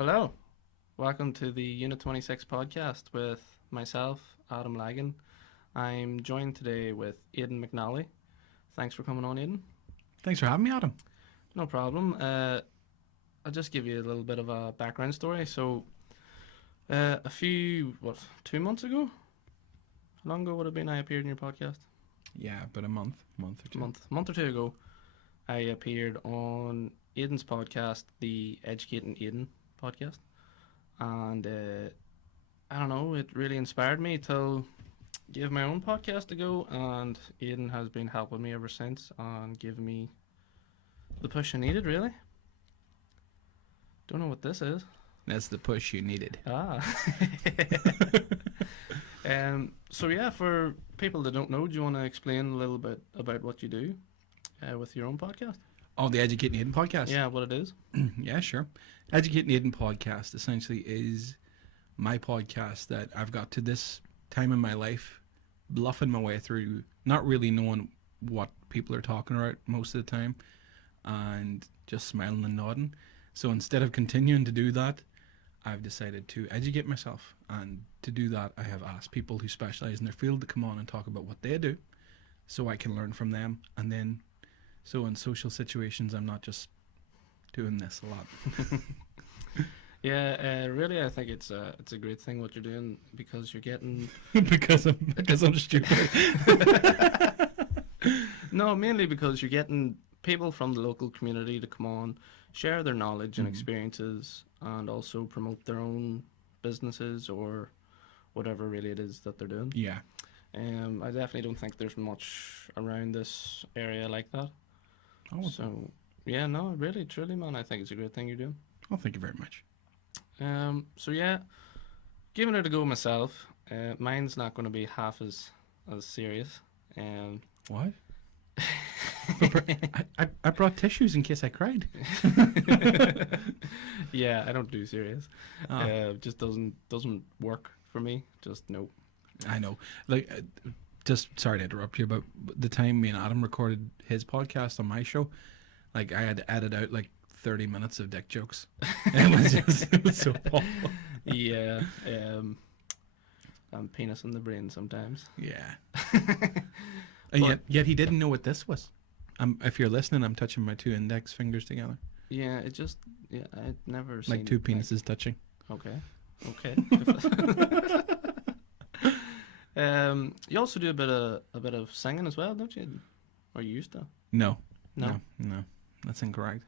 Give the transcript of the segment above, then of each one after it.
Hello, welcome to the Unit 26 podcast with myself, Adam Lagan. I'm joined today with Aiden McNally. Thanks for coming on, Aiden. Thanks for having me, Adam. No problem. I'll just give you a little bit of a background story. So, a few, 2 months ago? How long ago would it have been I appeared in your podcast? Yeah, about a month or two. Month or two ago, I appeared on Aiden's podcast, the Educating Aiden podcast. And I don't know, it really inspired me to give my own podcast a go, and Aiden has been helping me ever since and giving me the push I needed, really. Don't know what this is. That's the push you needed. Ah. So yeah, for people that don't know, do you want to explain a little bit about what you do with your own podcast? Oh, the Educating Aiden podcast? Yeah, what it is. Yeah, sure. Educating Aiden podcast essentially is my podcast that I've got to this time in my life bluffing my way through, not really knowing what people are talking about most of the time, and just smiling and nodding. So instead of continuing to do that, I've decided to educate myself, and to do that I have asked people who specialize in their field to come on and talk about what they do so I can learn from them. And then so in social situations I'm not just doing this a lot. Yeah, really, I think it's a great thing what you're doing, because you're getting because I'm stupid. No, mainly because you're getting people from the local community to come on, share their knowledge and experiences, and also promote their own businesses or whatever really it is that they're doing. Yeah. I definitely don't think there's much around this area like that. Oh, So yeah, no, really, truly, man, I think it's a great thing you're doing. well, thank you very much. So yeah, giving it a go myself. Mine's not going to be half as serious. What? I brought tissues in case I cried. Yeah, I don't do serious. Oh. Just doesn't work for me. Just no. I know. Like, just sorry to interrupt you, but the time me and Adam recorded his podcast on my show, like I had to edit out like 30 minutes of dick jokes. It was so awful. Yeah. I'm penis in the brain sometimes. Yeah. And yet he didn't know what this was. If you're listening, I'm touching my two index fingers together. Yeah, I'd never seen Like two penises touching. Okay. You also do a bit of singing as well, don't you? Or you used to? No. No. No. That's incorrect.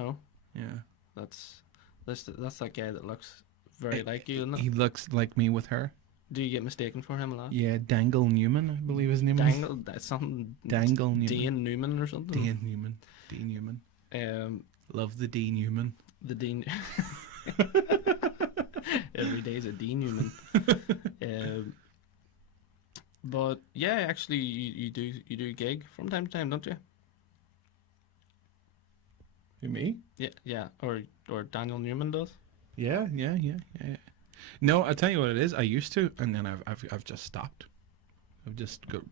Oh, Yeah. that's that guy that looks very like you, isn't it? He looks like me with her. Do you get mistaken for him a lot? Yeah, Dangle Newman, I believe his name is. Dangle, that's something. Dangle Newman. Dean Newman or something. Dean Newman. Love the Dean Newman. The Dean. Every day's a Dean Newman. But yeah, actually, you do gig from time to time, don't you? Who, me? Yeah, or Daniel Newman does. Yeah. No, I'll tell you what it is. I used to, and then I've just stopped. I've just go.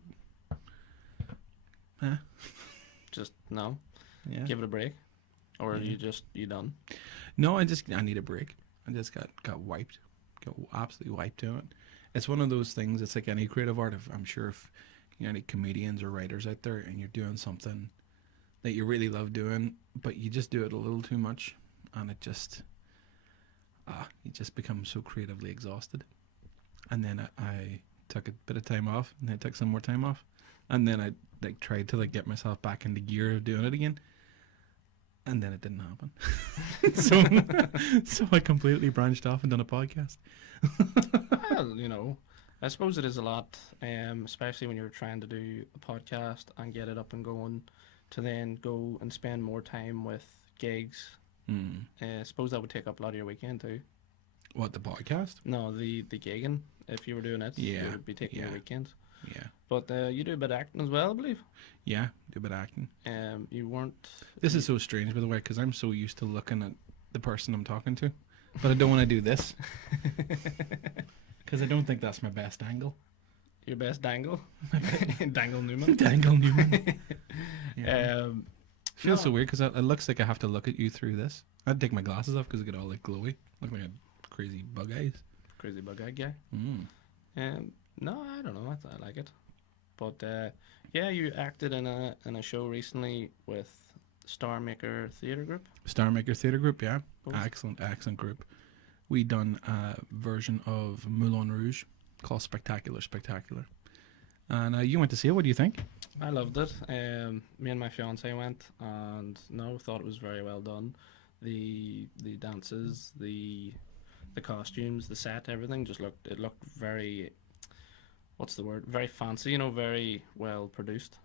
Just no, Yeah. give it a break, or Yeah. you done. No, I need a break. I just got wiped, got absolutely wiped doing it. It's one of those things. It's like any creative art. I'm sure if you're any comedians or writers out there, and you're doing something that you really love doing, but you just do it a little too much, and it just you just become so creatively exhausted. And then I took a bit of time off, and then I took some more time off, and then I like tried to like get myself back into gear of doing it again, and then it didn't happen. so I completely branched off and done a podcast. Well, I suppose it is a lot, especially when you're trying to do a podcast and get it up and going, to then go and spend more time with gigs. I suppose that would take up a lot of your weekend too. What, the podcast? No, the gigging. If you were doing it, Yeah, it would be taking your yeah. weekends. Yeah. But you do a bit of acting as well, I believe. Yeah, do a bit of acting. You weren't. This is so strange, by the way, because I'm so used to looking at the person I'm talking to, but I don't want to do this because I don't think that's my best angle. Your best dangle, Dangle Newman. Dangle Newman. Yeah. Um, Feels no. so weird because it looks like I have to look at you through this, I'd take my glasses off because I get all like glowy. Look like a crazy bug eyes. Crazy bug eyed guy. Mm. No, I don't know. I like it. But yeah, you acted in a show recently with Star Maker Theatre Group. Star Maker Theatre Group, yeah. Oh. Excellent group. We done a version of Moulin Rouge called Spectacular. And you went to see it. What do you think? I loved it. Me and my fiance went, and no, thought it was very well done. The dances, the costumes, the set, everything just looked very, what's the word? Very fancy, very well produced.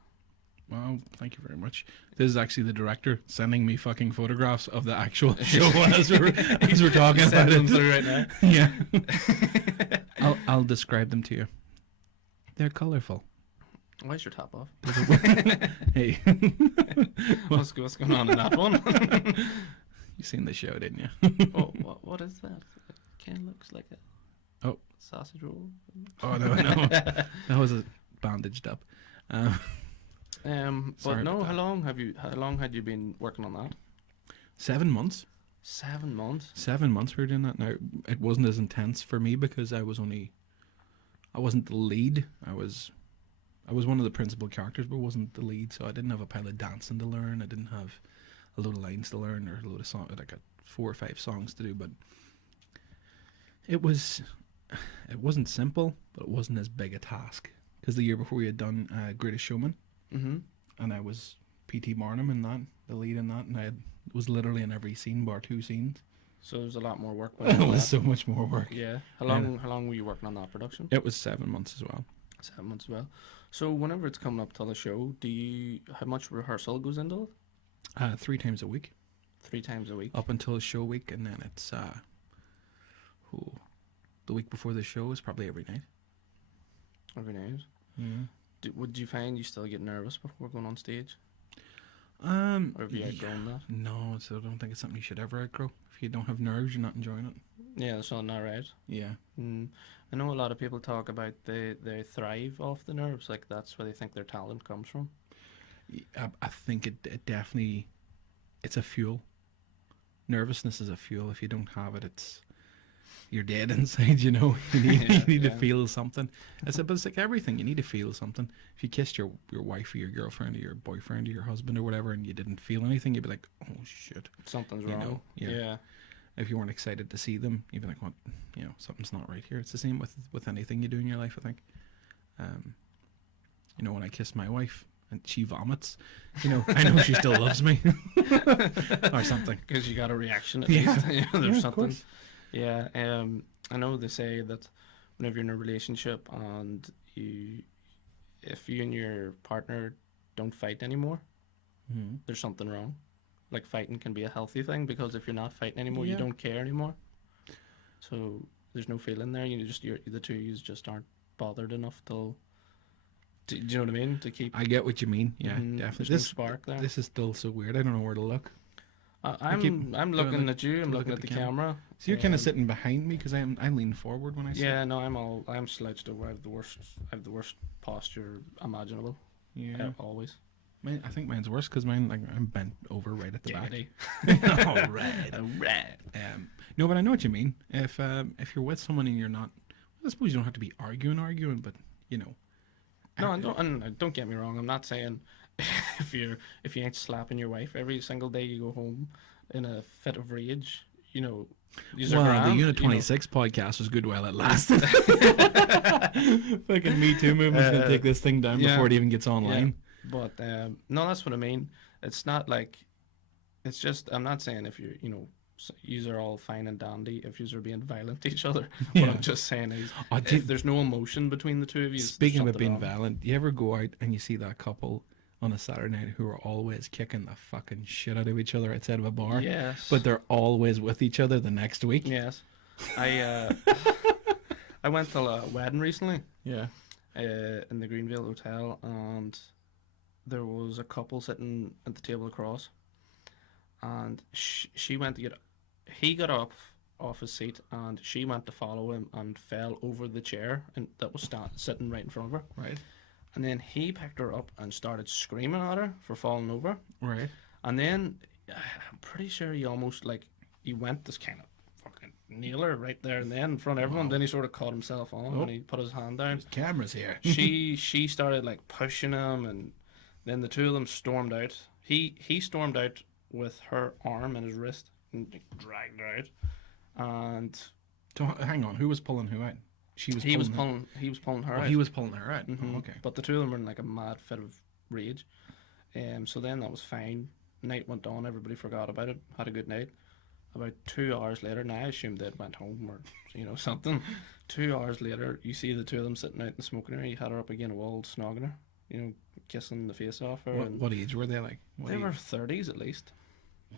Well, thank you very much. This is actually the director sending me fucking photographs of the actual show as we're talking about them it. through right now. Yeah. I'll describe them to you. They're colourful. Why's your top off? Hey. What's going on in that one? You seen the show, didn't you? Oh, what is that? It kind of looks like a sausage roll. Oh no, that was a bandaged up. But no, how long had you been working on that? 7 months. 7 months. 7 months we were doing that. Now it wasn't as intense for me because I wasn't the lead. I was one of the principal characters, but wasn't the lead. So I didn't have a pile of dancing to learn. I didn't have a load of lines to learn or a load of songs, like 4 or 5 songs to do. But it wasn't simple, but it wasn't as big a task. Because the year before we had done Greatest Showman, and I was P.T. Barnum in that, the lead in that, and I was literally in every scene bar 2 scenes. So there was a lot more work. It was so much more work. Yeah. How long were you working on that production? It was 7 months as well. 7 months as well. So whenever it's coming up to the show, how much rehearsal goes into it? 3 times a week. 3 times a week. Up until show week, and then it's the week before the show is probably every night. Every night. Yeah. Would you find you still get nervous before going on stage? Or have you outgrown that? No, so I don't think it's something you should ever outgrow. If you don't have nerves, you're not enjoying it. Yeah, that's not right. Yeah. I know a lot of people talk about they thrive off the nerves, like that's where they think their talent comes from. I think it definitely, it's a fuel. Nervousness is a fuel. If you don't have it, you're dead inside, you need to feel something. But it's like everything, you need to feel something. If you kissed your wife or your girlfriend or your boyfriend or your husband or whatever and you didn't feel anything, you'd be like, oh shit, something's wrong. Yeah. If you weren't excited to see them, you'd be like, what, something's not right here. It's the same with anything you do in your life, I think. When I kiss my wife and she vomits, I know she still loves me or something. Because you got a reaction at least. There's something. Yeah, I know they say that whenever you're in a relationship and if you and your partner don't fight anymore, there's something wrong. Like fighting can be a healthy thing because if you're not fighting anymore, you don't care anymore. So there's no feeling there. The two of you just aren't bothered enough do you know what I mean? To keep. I get what you mean. Yeah, definitely. There's no spark there. This is still so weird. I don't know where to look. I'm looking at you. I'm looking at the camera. So you're kind of sitting behind me because I'm leaning forward when I sit. Yeah, no, I'm slouched over. I have the worst posture imaginable. Yeah, always. I think mine's worse because I'm bent over right at the back. All right. No, but I know what you mean. If you're with someone and you're not, I suppose you don't have to be arguing, but No, don't get me wrong. I'm not saying if you ain't slapping your wife every single day you go home in a fit of rage, Well, the Unit 26 podcast was good while it lasted. Fucking Me Too movement's gonna take this thing down before it even gets online. Yeah. But no, that's what I mean. It's not like, it's just, I'm not saying if you're, yous are all fine and dandy if yous are being violent to each other. What I'm just saying is, if there's no emotion between the two of you. Speaking of it being violent, you ever go out and you see that couple on a Saturday night who are always kicking the fucking shit out of each other outside of a bar? Yes. But they're always with each other the next week? Yes. I went to a wedding recently. Yeah. In the Greenville Hotel, and there was a couple sitting at the table across, and she went to he got up off his seat, and she went to follow him and fell over the chair and that was sitting right in front of her. Right. And then he picked her up and started screaming at her for falling over. Right. And then I'm pretty sure he almost he went this kind of fucking kneeler right there and then in front of everyone. Wow. Then he sort of caught himself on Oh. and he put his hand down. There's cameras here. She started like pushing him, and then the two of them stormed out. He stormed out with her arm and his wrist and like, dragged her out. And So, hang on, who was pulling who out? She was. he was pulling pulling her her. Oh, out. he was pulling her out. Mhm. Oh, okay. But the two of them were in like a mad fit of rage. So then that was fine. Night went on. Everybody forgot about it. Had a good night. About 2 hours later, now I assumed they'd went home or something. 2 hours later, you see the two of them sitting out in the smoking area. You had her up against a wall, snogging her, kissing the face off her. and What age were they like? they were 30s at least.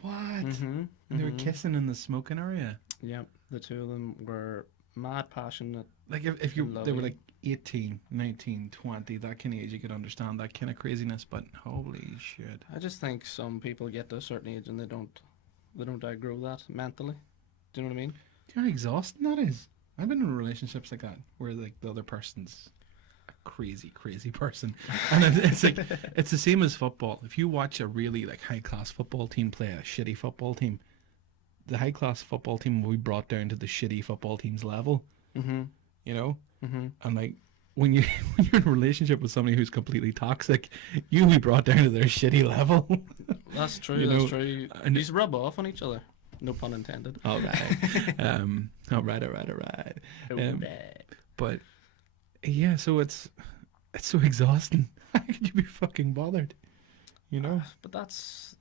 What? Mm-hmm. And they were kissing in the smoking area. Yep, the two of them were mad passionate. Like if you they were Lovely. like 18, 19, 20, that kind of age, you could understand that kind of craziness. But holy shit. I just think some people get to a certain age and they don't outgrow that mentally. Do you know what I mean? Do you know how exhausting that is? I've been in relationships like that where like the other person's a crazy, crazy person, and it's like it's the same as football. If you watch a really like high class football team play a shitty football team, the high class football team will be brought down to the shitty football team's level. Mm-hmm. You know, Mm-hmm. and like when you're in a relationship with somebody who's completely toxic, you'll be brought down to their shitty level. That's true. You That's know, true. and You just rub off on each other. No pun intended. All right. All right. But yeah, so it's so exhausting. How could you be fucking bothered? You know? But that's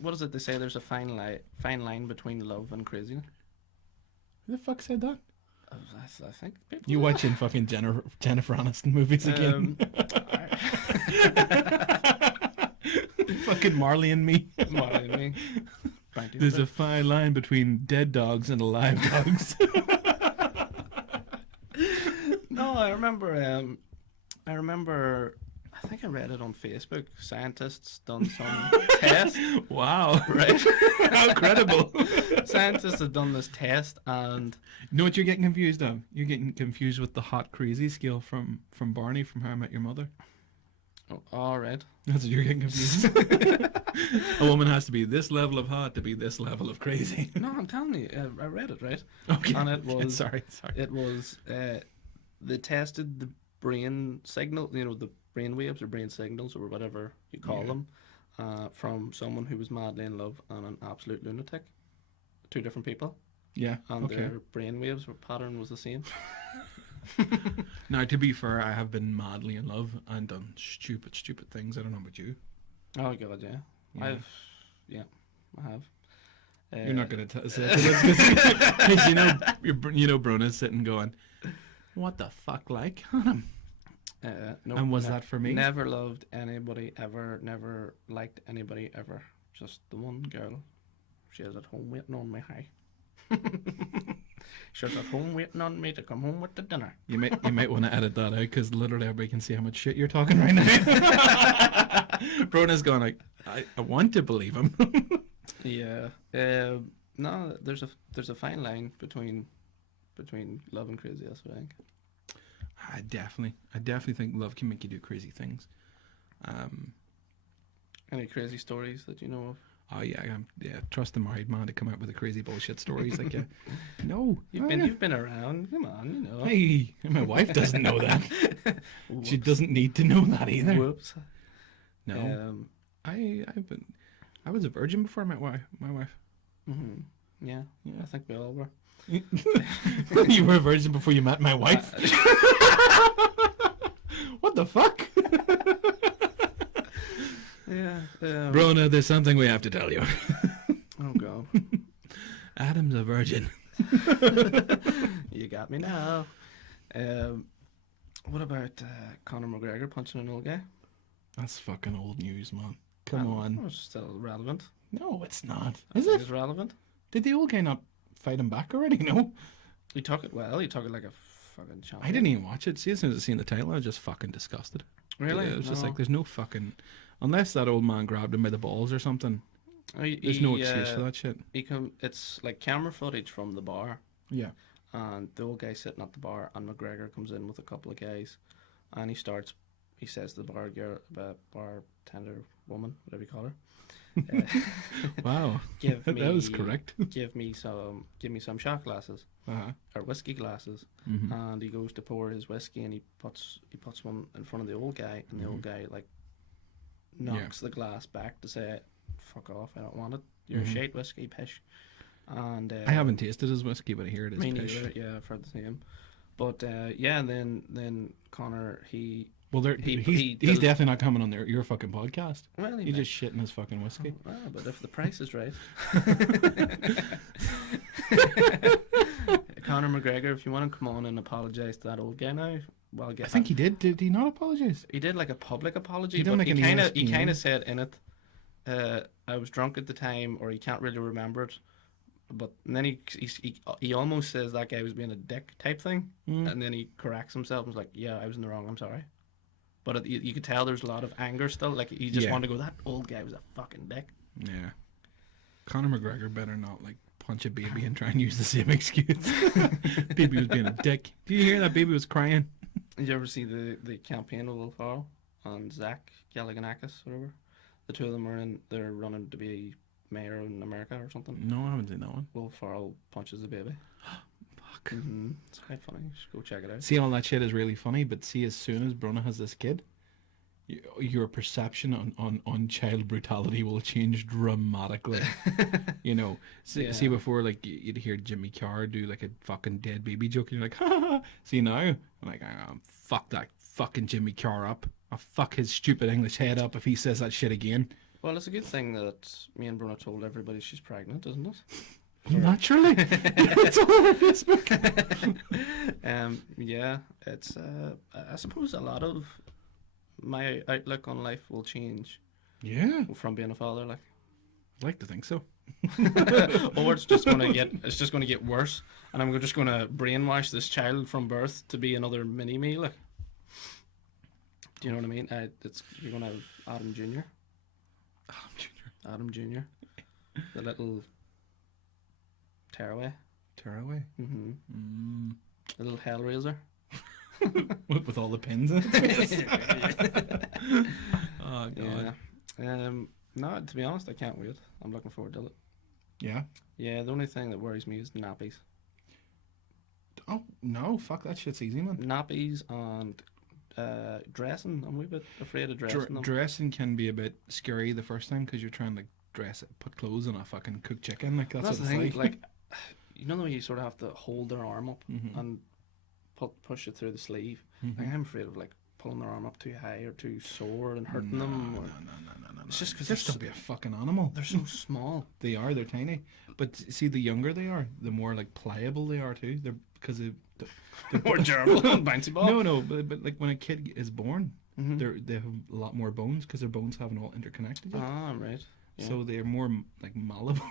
what is it they say? There's a fine line between love and craziness. Who the fuck said that? I think people. You watching fucking Jennifer Aniston movies again? Fucking Marley and Me. Marley and Me. There's a fine line between dead dogs and alive dogs. No, I remember. I think I read it on Facebook. Scientists done some test. Wow. Right. How credible. Scientists have done this test, and You know what you're getting confused on? You're getting confused with the hot crazy scale from Barney from How I Met Your Mother. oh, all right. That's what you're getting confused. A woman has to be this level of hot to be this level of crazy. No, I'm telling you, I read it right. Okay. And it was sorry. It was they tested the brain signal, the brain waves or brain signals or whatever you call Yeah. them, from someone who was madly in love and an absolute lunatic. Two different people, Yeah. and Okay. their brain waves pattern was the same. Now, to be fair, I have been madly in love and done stupid things. I don't know about you. Oh god, yeah. Yeah. I have. You're not gonna say it because Brona's sitting going, "What the fuck, like?" No, And was that for me? Never loved anybody ever. Never liked anybody ever. Just the one girl. She is at home waiting on me. Hi. She's at home waiting on me to come home with the dinner. You might want to edit that out because literally everybody can see how much shit you're talking right now. Brona's going like, I want to believe him. Yeah. No, there's a fine line between love and crazy. That's what I think. I definitely think love can make you do crazy things. Any crazy stories that you know of? Oh yeah, trust the married man to come out with the crazy bullshit stories like yeah. No, You've been around. Come on, Hey, my wife doesn't know that. She Whoops. doesn't need to know that either. Whoops. No, I was a virgin before I met my wife. Mm-hmm. Yeah, Yeah. I think we all were. You were a virgin before you met my wife. What the fuck? Yeah. Brona, there's something we have to tell you. Oh god. Adam's a virgin. You got me now. What about Conor McGregor punching an old guy? That's fucking old news, man. Come on. It's still relevant. No, it's not. I Is think it? it's relevant. Did the old guy not fight him back already? No. He took it well. He took it like a fucking champion. I didn't even watch it. See, as soon as I seen the title, I was just fucking disgusted. Really? Yeah, it was just No. like, there's no fucking... Unless that old man grabbed him by the balls or something, there's no excuse for that shit. It's like camera footage from the bar, Yeah. and the old guy sitting at the bar, and McGregor comes in with a couple of guys, and he starts he says to the bartender woman, whatever you call her, uh, Wow. give me That was correct. give me some shot glasses Uh-huh. or whiskey glasses. Mm-hmm. And he goes to pour his whiskey, and he puts one in front of the old guy, and the old guy like knocks the glass back to say, "Fuck off! I don't want it. You're a shite whiskey, pish." And I haven't tasted his whiskey, but I hear it is me pish. neither. Yeah, I've heard the same. But yeah, and then Connor Well, he's definitely not coming on your fucking podcast. well He's just shitting his fucking whiskey. well, but if the price is right. Conor McGregor, if you want to come on and apologise to that old guy now, well, I think he did. Did he not apologize? he did like a public apology. He done But like an he ESPN. kind of said in it, I was drunk at the time, or he can't really remember it. But and then he almost says that guy was being a dick type thing, and then he corrects himself and was like, "Yeah, I was in the wrong. I'm sorry." But you could tell there's a lot of anger still. Like he just wanted to go, "That old guy was a fucking dick." Yeah. Conor McGregor better not like punch a baby and try and use the same excuse. Baby was being a dick. Did you hear that baby was crying? Did you ever see the campaign of Will Ferrell and Zach Galifianakis, whatever? The two of them they're running to be mayor in America or something. No, I haven't seen that one. Will Ferrell punches a baby. Fuck. It's quite funny. You should go check it out. See, all that shit is really funny, but see, as soon as Bruna has this kid, your perception on child brutality will change dramatically. You know, see before, like, you'd hear Jimmy Carr do like a fucking dead baby joke, and you're like, ha ha ha. See now, I'm like, fuck that fucking Jimmy Carr up. I'll fuck his stupid English head up if he says that shit again. Well, it's a good thing that me and Bruna told everybody she's pregnant, isn't it? Naturally. It's all over Facebook. Yeah, it's I suppose a lot of my outlook on life will change Yeah, from being a father, like. I'd like to think so. Or it's just gonna get worse, and I'm just gonna brainwash this child from birth to be another mini me, like. Do you know what I mean? You're gonna have Adam Jr. Adam Jr. The little tearaway. Tearaway. The little Hellraiser. With all the pins in it. Oh god. Yeah. No, to be honest, I can't wait. I'm looking forward to it. Yeah. Yeah, the only thing that worries me is nappies. Oh no, fuck that shit's easy, man. Nappies and dressing. I'm a wee bit afraid of dressing them. Dressing can be a bit scary the first time because you're trying to put clothes on a fucking cooked chicken. Like that's the what thing. it's Like, you know the way you sort of have to hold their arm up and push it through the sleeve. Like, I'm afraid of like pulling their arm up too high or too sore and hurting them. No. It's just because just don't be a fucking animal. They're so small. They are. They're tiny. But see, the younger they are, the more like pliable they are too. They're because they're More durable and bouncy ball. No, but like when a kid is born, they have a lot more bones because their bones haven't all interconnected yet. Ah, right. Yeah. So they're more like malleable.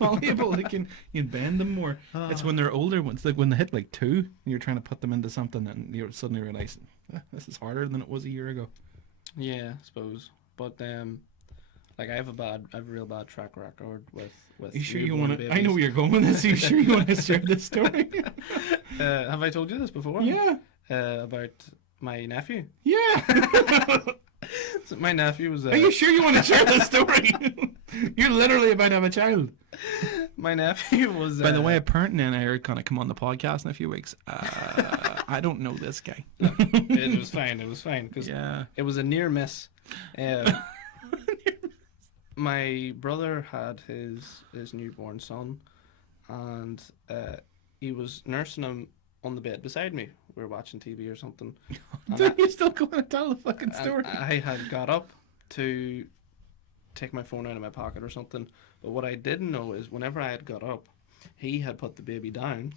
Malleable. They can you bend them more. It's when they're older. It's like when they hit like 2, and you're trying to put them into something, and you're suddenly realizing this is harder than it was a year ago. Yeah, I suppose. But like I have a real bad track record with. Are you sure you want to? babies. I know where you're going with this. Are you sure you want to share this story? Have I told you this before? Yeah. About my nephew. Yeah. So my nephew was. Are you sure you want to share this story? You're literally about to have a child. My nephew was. By the way, a parent and I are going to come on the podcast in a few weeks. I don't know this guy. It was fine. It was fine because it was a near miss. My brother had his newborn son, and he was nursing him on the bed beside me. We were watching TV or something. You're still going to tell the fucking story. I had got up to take my phone out of my pocket or something, but what I didn't know is whenever I had got up, he had put the baby down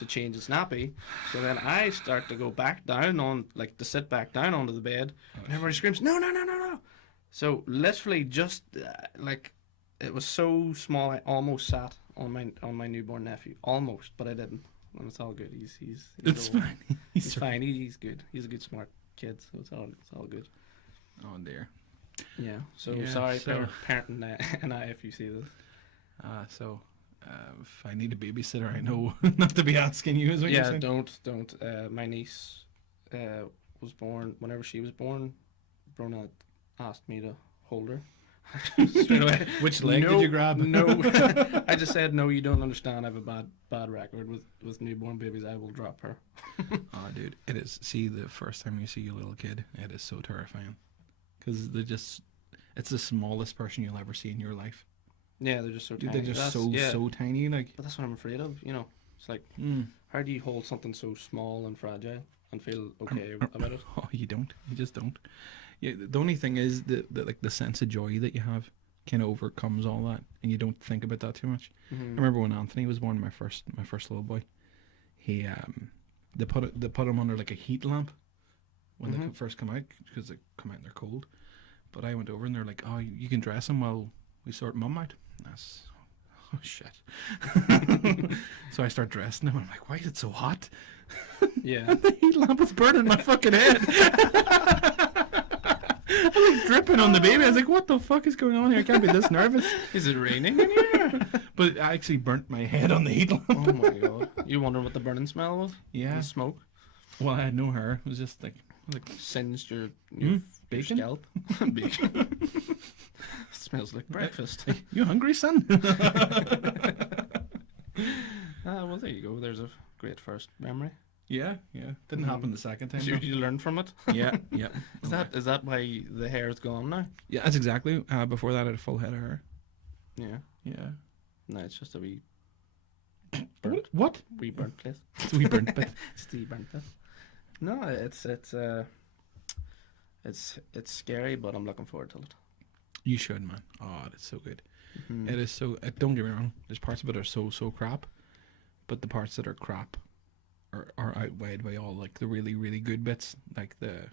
to change his nappy. So then I start to go back down to sit back down onto the bed, and everybody screams, "No, no, no, no, no!" So literally just like it was so small, I almost sat on my newborn nephew, almost, but I didn't. And it's all good. He's It's old. fine. He's fine. He's good. He's a good, smart kid. So it's all good. Oh dear. Yeah. So Yeah, sorry, so- parent and I, if you see this. So if I need a babysitter, I know not to be asking you. Is what you're Yeah. saying? Don't. My niece was born, whenever she was born, Bruna asked me to hold her. Straight away. Which leg No, did you grab? No. I just said, no, you don't understand. I have a bad record with newborn babies. I will drop her. Oh, dude, it is. See, the first time you see your little kid, it is so terrifying. Because it's the smallest person you'll ever see in your life. Yeah, they're just so Dude, tiny. they're just That's- so tiny. Like, But that's what I'm afraid of, you know. It's like, mm. how do you hold something so small and fragile and feel okay about it? Oh, you don't. You just don't. Yeah, the only thing is that like the sense of joy that you have kind of overcomes all that, and you don't think about that too much. I remember when Anthony was born, my first little boy. He they put him under like a heat lamp when they first come out, because they come out and they're cold. But I went over and they're like, "Oh, you can dress him while we sort mum out." That's oh shit. So I start dressing him. I'm like, "Why is it so hot?" Yeah. The heat lamp was burning my fucking head. I was dripping on the baby. I was like, "What the fuck is going on here? I can't be this nervous." Is it raining in here? But it actually burnt my head on the heat lamp. Oh my god. You wonder what the burning smell was? Yeah. The smoke? Well, I had no hair. It was just like Singed your bacon. scalp. Bacon. Smells like breakfast. You hungry, son? Well, there you go. There's a great first memory. Yeah. Didn't happen the second time. Did though. you learn from it? Yeah. Is that why the hair is gone now? Yeah, that's exactly. Before that, I had a full head of hair. Yeah. Yeah. No, it's just a wee What? wee burnt place. It's a wee burnt bit. It's the burnt place. No, it's scary, but I'm looking forward to it. You should, man. Oh, it's so good. Mhm. It is so. Don't get me wrong. There's parts of it are so crap, but the parts that are crap are outweighed by all like the really really good bits, like the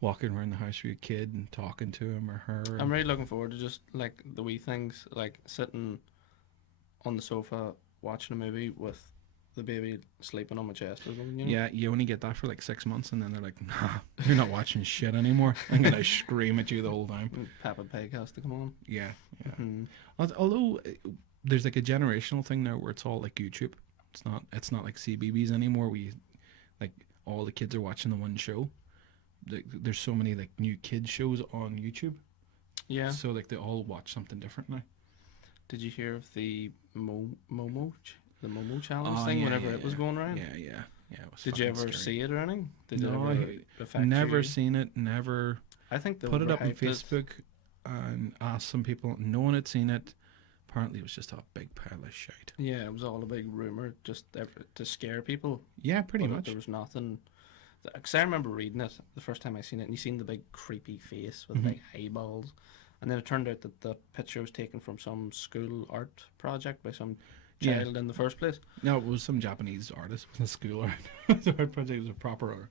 walking around the house with your kid and talking to him or her. I'm really looking forward to just like the wee things, like sitting on the sofa watching a movie with the baby sleeping on my chest or something. You know? Yeah, you only get that for like 6 months, and then they're like, "Nah, you're not watching shit anymore." I'm gonna scream at you the whole time. And Peppa Pig has to come on. Yeah. Mhm. Although there's like a generational thing now where it's all like YouTube. It's not like CBeebies anymore. Like all the kids are watching the one show. There's so many like new kids shows on YouTube. Yeah. So like they all watch something different now. Did you hear of the Momo challenge thing? Whenever it was going around. Yeah. It was Did you fucking ever scary. see it or anything? Did No, it ever affect Never you? seen it. Never I think they put it up on overhyped it. Facebook and asked some people. No one had seen it. Apparently, it was just a big pile of shite. Yeah, it was all a big rumor, just to scare people. Yeah, pretty But much. there was nothing. Because I remember reading it the first time I seen it, and you seen the big creepy face with big eyeballs, and then it turned out that the picture was taken from some school art project by some Yeah. child in the first place. No, it was some Japanese artist with a school art. The art project was a proper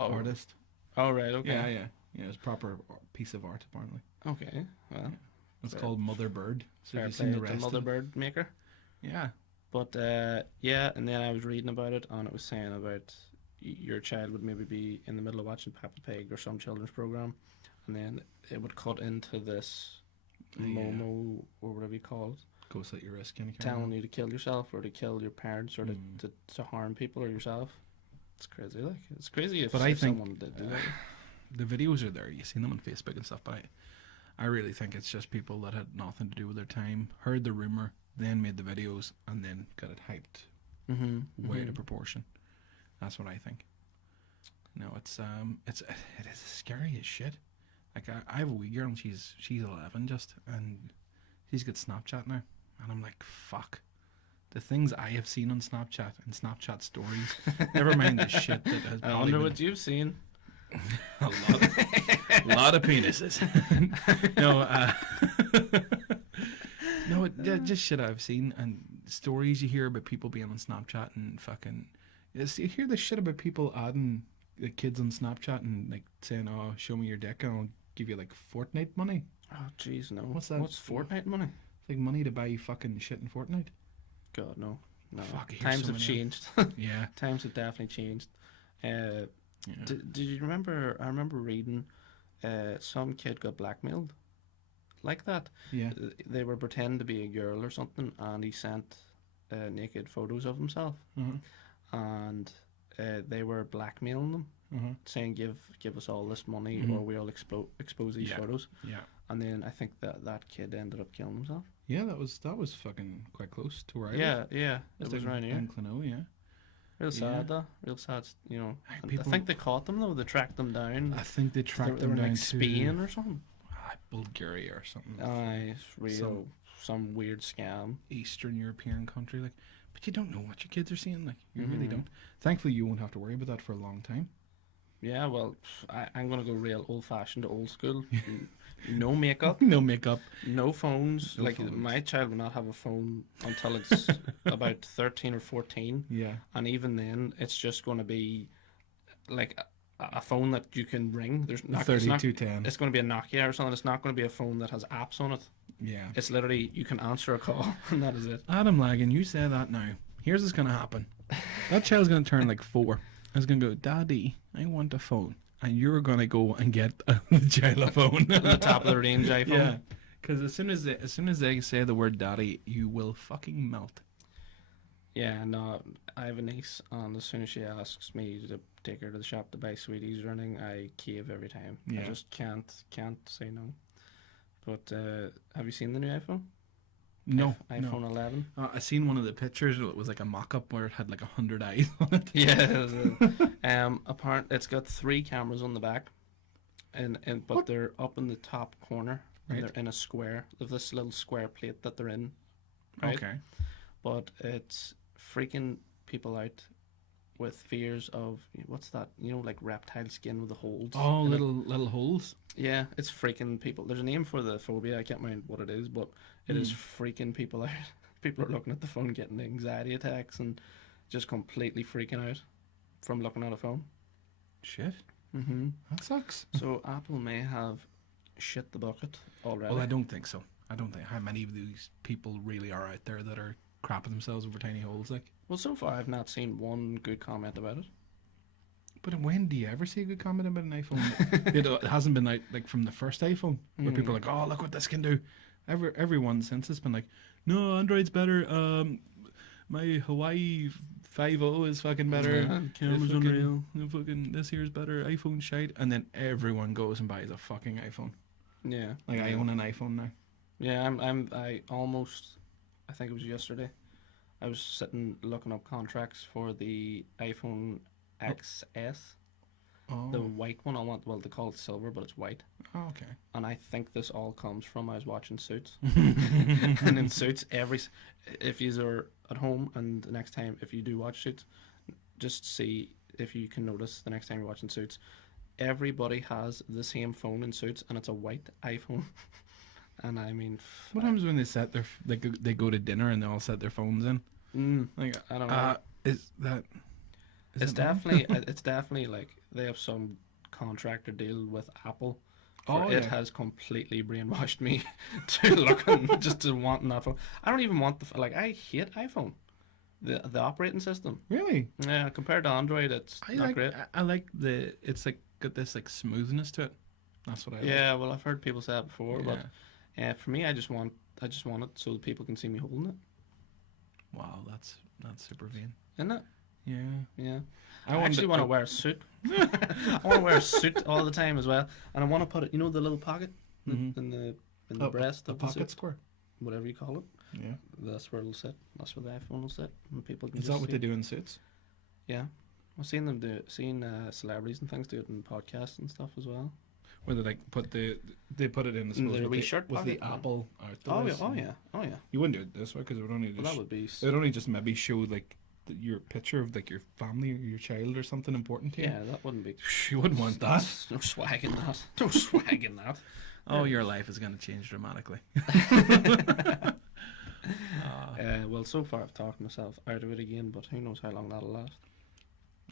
artist. Oh right, okay. Yeah. It was a proper piece of art, apparently. Okay, well, It's Fair- called Mother Bird. So fair have you seen the play to rest Mother of it? Bird maker. Yeah. But yeah, and then I was reading about it, and it was saying about your child would maybe be in the middle of watching Peppa Pig or some children's program, and then it would cut into this Momo or whatever you call it, Go set your risk in. telling you to kill yourself or to kill your parents or to harm people or yourself. It's crazy, like it's crazy if, But I if think, someone did do that. The videos are there. You've seen them on Facebook and stuff, but I really think it's just people that had nothing to do with their time, heard the rumor, then made the videos, and then got it hyped way out of proportion. That's what I think. No, it is scary as shit. Like I have a wee girl and she's 11 just, and she's got Snapchat now, and I'm like, fuck. The things I have seen on Snapchat and Snapchat stories, never mind the shit that has. I wonder what you've seen. A lot of penises. Just shit I've seen and stories you hear about people being on Snapchat and fucking. You hear the shit about people adding the kids on Snapchat and like saying, "Oh, show me your dick and I'll give you like Fortnite money." Oh jeez, no. What's that? What's Fortnite money? It's like money to buy fucking shit in Fortnite. God, no. Fuck, I hear Times so have many- changed. Yeah. Times have definitely changed. Yeah. Did you remember? I remember reading, some kid got blackmailed, like that. Yeah. They were pretending to be a girl or something, and he sent naked photos of himself, Uh-huh. and they were blackmailing them saying give us all this money or we'll expose these Yeah. photos. Yeah. And then I think that kid ended up killing himself. Yeah, that was fucking quite close to where I Yeah, live. yeah, it Just was around here. in Clonau, yeah. Real Yeah. sad though. Real sad, you know. Aye, And I people- think they caught them though. They tracked them down. I think they They tracked were them in down like to Spain or something. Bulgaria or something. It's real some weird scam. Eastern European country, like. But you don't know what your kids are seeing, like you really Mhm. don't. Thankfully, you won't have to worry about that for a long time. Yeah, well, I'm gonna go real old fashioned, old school. No makeup, No makeup. no phones. No Like phones. my child will not have a phone until it's about 13 or 14, Yeah. and even then, it's just going to be like a phone that you can ring. There's not. It's not. 3210. It's going to be a Nokia or something. It's not going to be a phone that has apps on it. Yeah. It's literally you can answer a call and that is it. Adam Lagan, you say that now. Here's what's gonna happen. That child's gonna turn like 4. And he's gonna go, Daddy, I want a phone. And you're gonna go and get the child a phone. The top of the range iPhone. Yeah. Because as soon as they say the word daddy, you will fucking melt. Yeah, no, I have a niece, and as soon as she asks me to take her to the shop to buy sweeties or anything, I cave every time. Yeah. I just can't say no. But have you seen the new iPhone? No. iPhone No. 11. I seen one of the pictures. It was like a mock-up where it had like 100 eyes on it. Yeah. Apparent it's got 3 cameras on the back, but What? they're up in the top corner. And Right. they're in a square. Of this little square plate that they're in. Right? Okay. But it's freaking people out with fears of what's that? You know, like reptile skin with the holes. Oh, in it. little holes. Yeah, it's freaking people. There's a name for the phobia. I can't mind what it is, but it is freaking people out. People are looking at the phone, getting anxiety attacks, and just completely freaking out from looking at a phone. Shit. Mm-hmm. That sucks. So Apple may have shit the bucket already. Well, I don't think so. I don't think how many of these people really are out there that are crapping themselves over tiny holes, like. Well, so far I've not seen one good comment about it. But when do you ever see a good comment about an iPhone? It hasn't been out like from the first iPhone where people are like, "Oh, look what this can do." Everyone since has been like, "No, Android's better. My Hawaii 5.0 is fucking better. Yeah, camera's unreal. Fucking this here's better. iPhone shite." And then everyone goes and buys a fucking iPhone. Yeah. Like I own an iPhone now. Yeah, I think it was yesterday. I was sitting looking up contracts for the iPhone XS, Oh, the white one. They call it silver, but it's white. oh okay. And I think this all comes from I was watching Suits. And in Suits, if you are at home and the next time, if you do watch Suits, just see if you can notice the next time you're watching Suits, everybody has the same phone in Suits, and it's a white iPhone. And I mean, What happens when they go to dinner and they all set their phones in? Like, I don't know. is that? Is It's it normal? definitely like they have some contractor deal with Apple. Oh, It yeah. has completely brainwashed me to looking just to wanting that phone. I don't even want I hate iPhone, the operating system. Really? Yeah, compared to Android, it's not great. I like it's like got this like smoothness to it. That's what I like. Yeah, well, I've heard people say that before, Yeah. but for me, I just want it so that people can see me holding it. Wow, that's super vain. Isn't it? Yeah. Yeah. I I actually want to wear a suit. I want to wear a suit all the time as well, and I want to put it. You know, the little pocket in the breast a of the pocket suit, square. whatever you call it. Yeah. That's where it'll sit. That's where the iPhone will sit, and people can. Is just that what see they do in suits? Yeah, I've seen them do it. Seen celebrities and things do it in podcasts and stuff as well. Where they like put they put it in In the with wee shirt with the pocket? apple out the Oh waist. yeah, oh yeah. You wouldn't do it this way because it would only Well, just that would be. it would only just maybe show like your picture of like your family or your child or something important to you. Yeah, that wouldn't be. You wouldn't want that. No swag in that. No swag in that. Oh, your life is going to change dramatically. Well, so far I've talked myself out of it again, but who knows how long that'll last.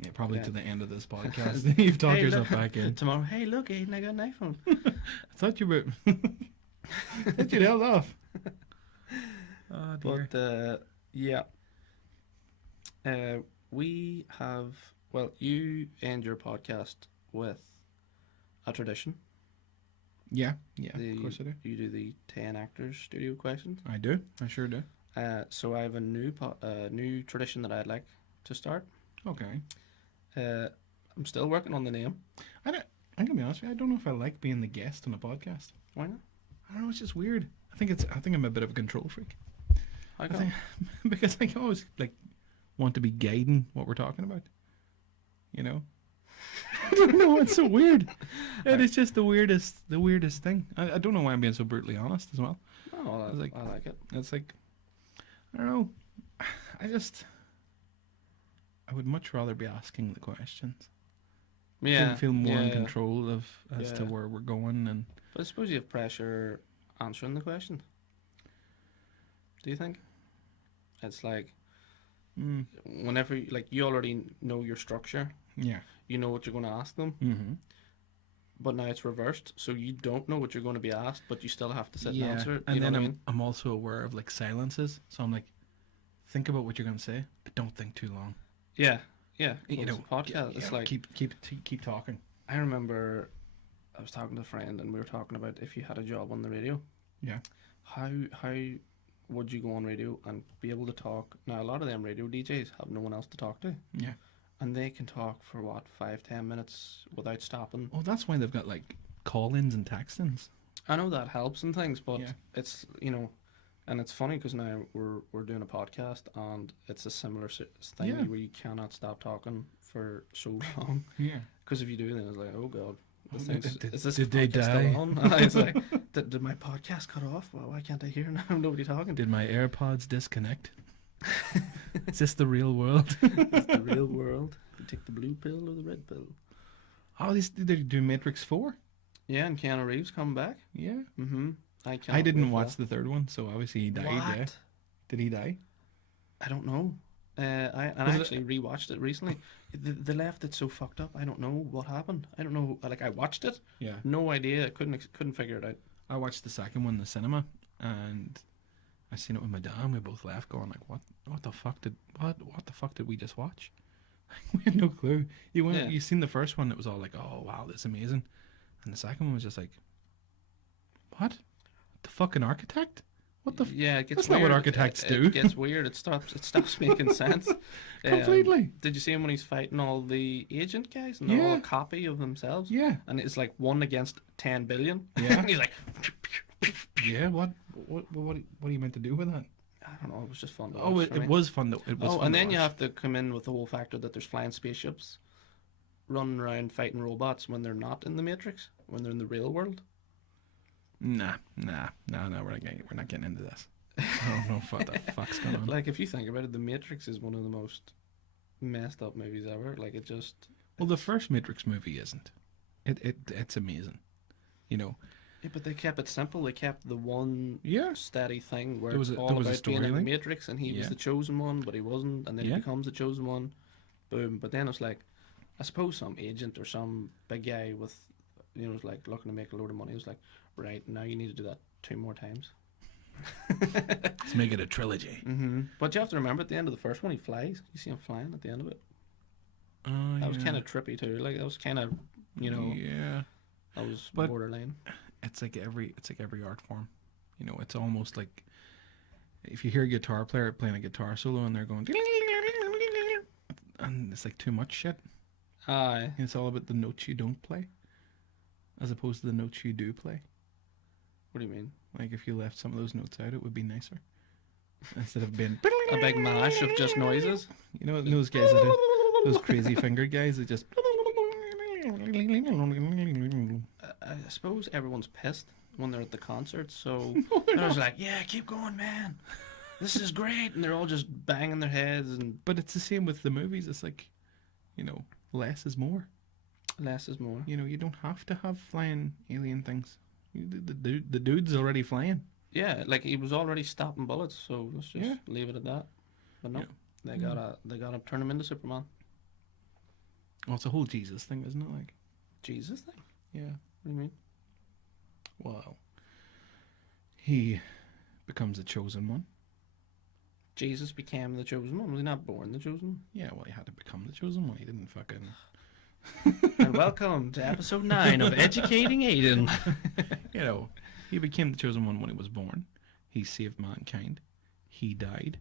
Yeah, probably Yeah. to the end of this podcast. You've talked Hey, yourself look, back in. Tomorrow, hey, look, Aiden, I got an iPhone. I thought you were. Thought you'd held off. Oh dear. But yeah, we have. Well, you end your podcast with a tradition. Yeah, of course I do. You do the 10 actors studio questions. I do. I sure do. So I have a new tradition that I'd like to start. Okay. I'm still working on the name. I'm gonna be honest with you. I don't know if I like being the guest on a podcast. Why not? I don't know. It's just weird. I think I'm a bit of a control freak. How I come? think because I always like want to be guiding what we're talking about. You know. I don't know. It's so weird. It is just the weirdest thing. I don't know why I'm being so brutally honest as well. Oh, I was like- I like it. It's like, I don't know. I would much rather be asking the questions. Yeah. Feel more in yeah. control of as to Yeah. where we're going, and But I suppose you have pressure answering the question. Do you think? It's like whenever, like, you already know your structure. yeah. You know what you're going to ask them. Mm-hmm. But now it's reversed, so you don't know what you're going to be asked, but you still have to sit Yeah, and answer it. and You know then what I mean? I'm also aware of like silences, so I'm like, think about what you're gonna say, but don't think too long. Yeah, yeah. You Well, know, it's a podcast. It's like keep talking. I remember I was talking to a friend, and we were talking about if you had a job on the radio. Yeah. How would you go on radio and be able to talk? Now, a lot of them radio DJs have no one else to talk to, Yeah. and they can talk for what 5-10 minutes without stopping. Well, that's why they've got like call-ins and text-ins. I know that helps and things, but Yeah. it's, you know, and it's funny because now we're doing a podcast, and it's a similar thing Yeah. where you cannot stop talking for so long, Yeah. because if you do, then it's like, oh god, Oh, this thing's, did- is this did they podcast die? still on? And it's like, did my podcast cut off? Well, why can't I hear now? Nobody talking. Did my AirPods disconnect? Is this the real world? It's the real world. You take the blue pill or the red pill. Oh, they're doing Matrix 4. Yeah, and Keanu Reeves coming back. Yeah. Mm-hmm. I didn't watch the third one, so obviously he died. What? Yeah. Did he die? I don't know. I Was it- actually rewatched it recently. They left it so fucked up. I don't know what happened. I don't know. Like, I watched it, Yeah. no idea. I couldn't figure it out. I watched the second one in the cinema, and I seen it with my dad, and we both left going like, what the fuck did we just watch? We had no clue. Yeah. You seen the first one, it was all like, oh wow, that's amazing, and the second one was just like, what? The fucking architect? What the? Yeah, it gets That's not weird. what architects do. It gets weird. It stops making sense. Completely. Did you see him when he's fighting all the agent guys and they're all Yeah. a copy of themselves? Yeah. And it's like 1 against 10 billion. Yeah. And he's like, Yeah. What are you meant to do with that? I don't know. It was just fun. To Oh, watch for it me. was fun though. It was. Oh, fun and to then you watch. have to come in with the whole factor that there's flying spaceships running around fighting robots when they're not in the Matrix, when they're in the real world. Nah. We're not getting into this. I don't know what the fuck's going on. Like, if you think about it, the Matrix is one of the most messed up movies ever. Like, it just... Well, the first Matrix movie isn't. It's amazing. You know. Yeah, but they kept it simple. They kept the one Yeah. steady thing where There was it's a- all there was a about being in the storyline. Matrix, and he was Yeah. the chosen one, but he wasn't, and then Yeah. he becomes the chosen one. Boom. But then it's like, I suppose some agent or some big guy with, you know, was like looking to make a load of money. It was like, right, now you need to do that 2 more times. Let's make it a trilogy. Mm-hmm. But you have to remember, at the end of the first one, he flies. You see him flying at the end of it. Oh, That was kind of trippy too. Like, that was kind of, you know, Yeah. that was But- borderline. It's like every art form. You know, it's almost like if you hear a guitar player playing a guitar solo and they're going, and it's like too much shit. Aye. It's all about the notes you don't play, as opposed to the notes you do play. What do you mean? Like if you left some of those notes out, it would be nicer. Instead of being A big mash of just noises? You know those guys that are, those crazy finger guys that just. I suppose everyone's pissed when they're at the concert, so they're just like, yeah, keep going, man. This is great. And they're all just banging their heads, and But it's the same with the movies. It's like, you know, less is more. less is more. You know, you don't have to have flying alien things. The dude's already flying. Yeah, like he was already stopping bullets, so let's just Yeah. leave it at that. But no, Yeah. they gotta turn him into Superman. Well, it's a whole Jesus thing, isn't it? Like, Jesus thing? yeah. What do you mean? Well, he becomes the chosen one. Jesus became the chosen one. Was he not born the chosen one? Yeah, well, he had to become the chosen one. He didn't fucking. And welcome to episode 9 of Educating Aiden. You know, he became the chosen one when he was born. He saved mankind. He died.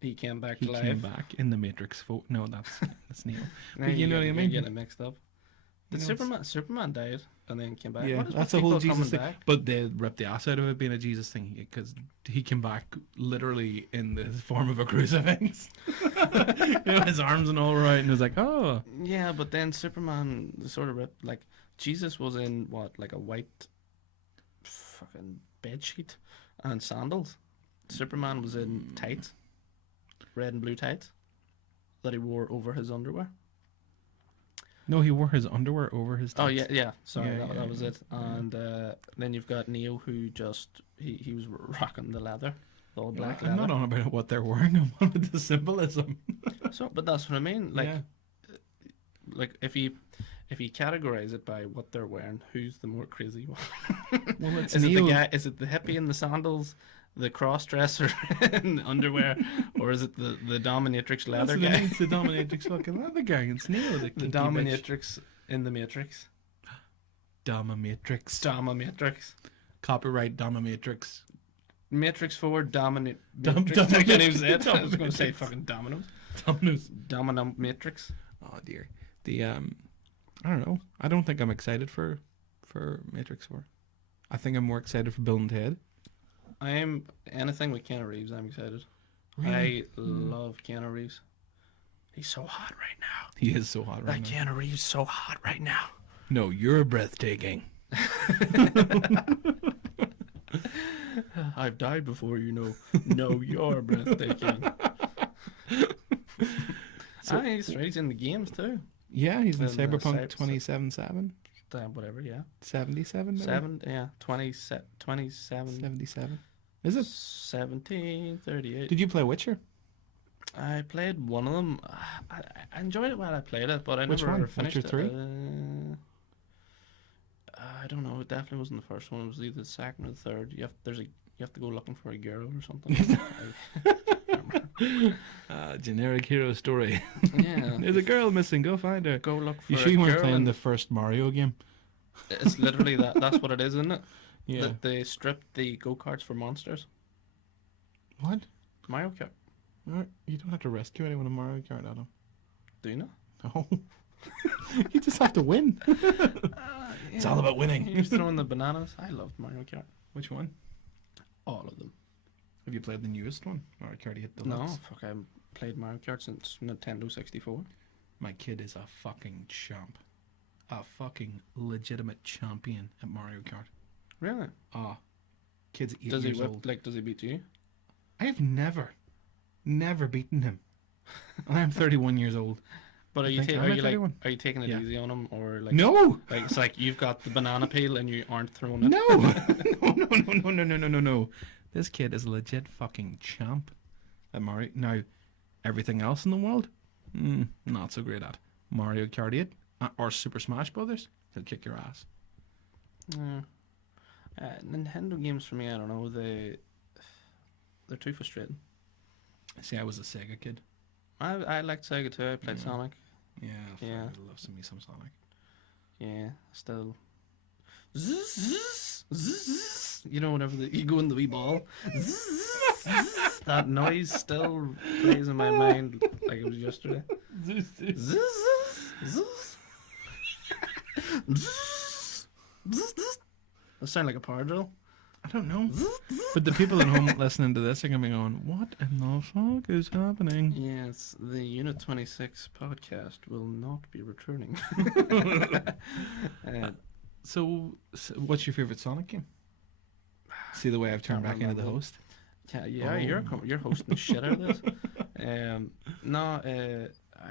He came back He to came life. back in the Matrix. No, that's Neo. Now But you know what I you're mean? getting it mixed up. You Did know, Superman died and then came back? yeah, What is that's with a whole people Jesus coming thing. back? But they ripped the ass out of it being a Jesus thing because he came back literally in the form of a crucifix. His arms and all were out, and it was like, oh, Yeah, but then Superman sort of ripped, like, Jesus was in what, like a white fucking bed sheet and sandals. Superman was in tights, red and blue tights that he wore over his underwear. no, he wore his underwear over his. Oh Tights. yeah, yeah. Sorry, Yeah, that was it. yeah. And then you've got Neo, who just he was rocking the leather, the all black I'm leather. not on about what they're wearing. I'm on about the symbolism. So, but that's what I mean. Yeah. Like if you categorize it by what they're wearing, who's the more crazy one? Well, it's Is it the Neo. guy? Is it the hippie in the sandals, the cross dresser in the underwear, or is it the dominatrix leather That's what I guy? mean, it's the dominatrix fucking leather guy. It's Neo, the The kinky bitch. dominatrix in the Matrix. Dominatrix. Dominatrix. Copyright Dominatrix. Matrix 4 dominate. Dom- Matrix. I can't even dominatrix. say it. I was going to say fucking Dominoes. Dominos. Domino Matrix. Oh dear. The I don't know. I don't think I'm excited for Matrix 4. I think I'm more excited for Bill and Ted. I am anything with Keanu Reeves. I'm excited. Really? I love Keanu Reeves. He's so hot right now. He is so hot right That now. Keanu Reeves so hot right now. No, you're breathtaking. I've died before, you know. No, you're breathtaking. So- He's in the games too. Yeah, he's in Then the Cyberpunk Cy- 2077. Whatever, yeah. 77 maybe? 27. 77. Is it? 1738. Did you play Witcher? I played one of them. I enjoyed it while I played it, but I Which never one? ever finished Witcher 3? it. I don't know. It definitely wasn't the first one. It was either the second or the third. You have to go looking for a girl or something. Generic hero story. Yeah. There's a girl missing. Go find her. Go look for You a sure you weren't girl playing and the first Mario game? It's literally that. That's what it is, isn't it? Yeah. That they stripped the go karts for monsters. What? Mario Kart. You don't have to rescue anyone in Mario Kart, Adam. Do you know? No. You just have to win. It's all about winning. You're throwing the bananas. I loved Mario Kart. Which one? All of them. Have you played the newest one? Mario Kart 8 No, Deluxe? fuck. I played Mario Kart since Nintendo 64. My kid is a fucking champ. A fucking legitimate champion at Mario Kart. Really? Ah. Kid's 8 Does he years whip? old. Like, does he beat you? I have never beaten him. I am 31 years old. But are I you think ta- I'm are at you like 31. are you taking it Yeah. easy on him, or like No! like it's like you've got the banana peel and you aren't throwing it? No! No. This kid is a legit fucking champ at Mario. Now, everything else in the world, not so great at. Mario Kart 8 or Super Smash Brothers, he'll kick your ass. Yeah. Nintendo games for me, I don't know. They're too frustrating. See, I was a Sega kid. I liked Sega too. I played Yeah. Sonic. Yeah, Yeah. I love me some Sonic. Yeah, still. Zzz, zzz, zzz, zzz. You know, whenever you go in the wee ball, zzz, zzz, that noise still plays in my mind like it was yesterday. Zzz, zzz, zzz. Zzz, zzz, zzz. That sound like a power drill. I don't know. But the people at home listening to this are going to be going, what in the fuck is happening? Yes, the Unit 26 podcast will not be returning. So, what's your favourite Sonic game? See the way I've turned back into the host? Yeah, Oh. you're hosting the shit out of this.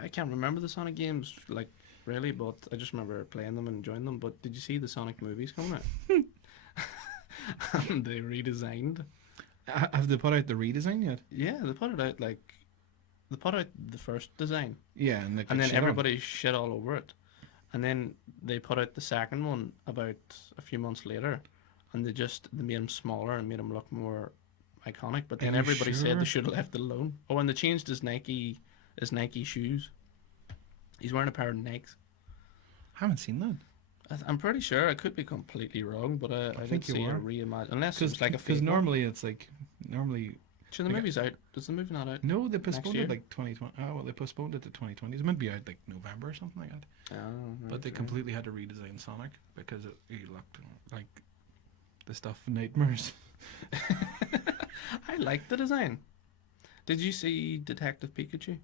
I can't remember the Sonic games like really, but I just remember playing them and enjoying them. But did you see the Sonic movies coming out? And they redesigned. Have they put out the redesign yet? Yeah, they put it out they put out the first design, Yeah, and, and then everybody shit all over it, and then they put out the second one about a few months later, and they made them smaller and made them look more iconic. But then you everybody said sure? they should have left it alone. Oh, and they changed his Nike shoes. He's wearing a pair of Nikes. haven't seen that. I'm pretty sure. I could be completely wrong, but I think did you see a were. reimagine. Unless it's like a Because fake one. normally Sure, the movie's out. Does the movie not out? No, they postponed year? it like 2020. Oh, well, they postponed it to 2020. It's meant to be out like November or something like that. Oh, But they okay. completely had to redesign Sonic because he looked like the stuff from Nightmares. I like the design. Did you see Detective Pikachu?